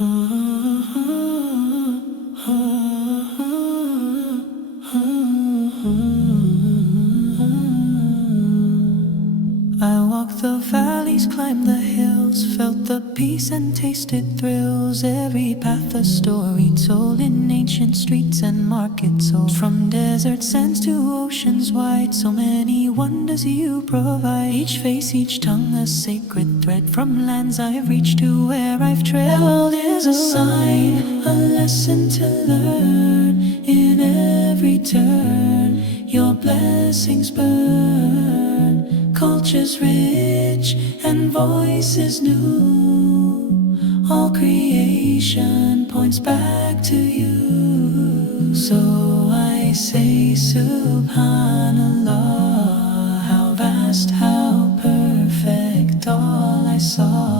I walked the valleys, climbed the hills, felt the peace and tasted thrills. Every path a story told in ancient streets and markets old. From desert sands to oceans wide, so many wonders you provide. Each face, each tongue a sacred thread. From lands I've reached to where I've tread. The world is a sign, a lesson to learn. In every turn, your blessings burn. Culture's rich and voices new. All creation points back to you. So I say Subhanallah, how vast, how perfect all I saw.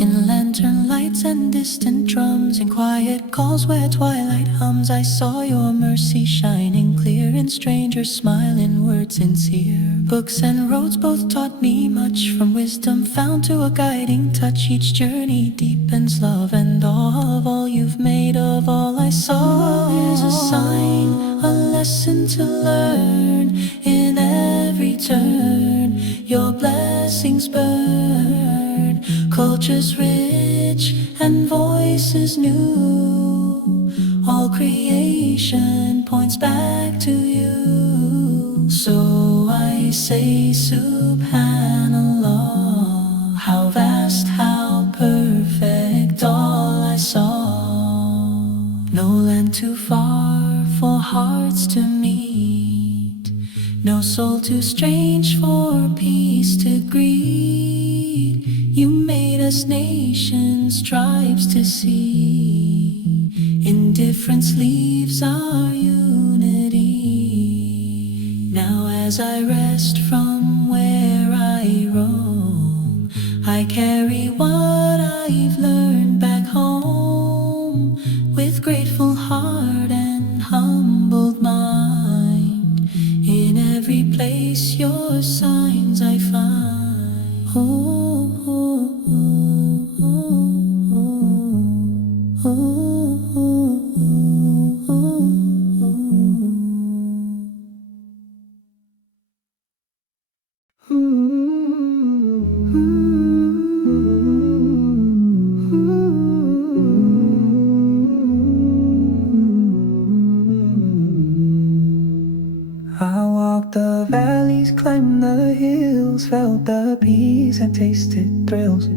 In lantern lights and distant drums, in quiet calls where twilight hums, I saw your mercy shining clear in strangers' smiling words sincere. Books and roads both taught me much, from wisdom found to a guiding touch. Each journey deepens love and awe of all you've made of all I saw. Is a sign, a lesson to learn. In every turn, your blessings burn. Culture's rich and voices new. All creation points back to you. So I say Subhanallah, how vast, how perfect all I saw. No land too far for hearts to meet, no soul too strange for peace to greet. You made us nations, tribes to see. Indifference leaves our unity. Now as I rest from where I roam, I carry what I've learned back home. With grateful heart and humbled mind, in every place your signs I find. Oh. I walked the valleys, climbed the hills, felt the peace and tasted thrills.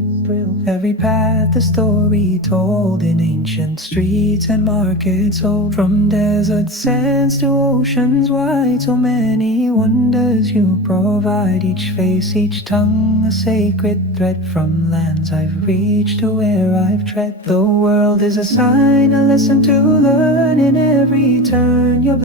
Every path a story told, in ancient streets and markets old. From desert sands to oceans wide, so many wonders you provide. Each face, each tongue a sacred thread. From lands I've reached to where I've tread. The world is a sign, a lesson to learn. In every turn your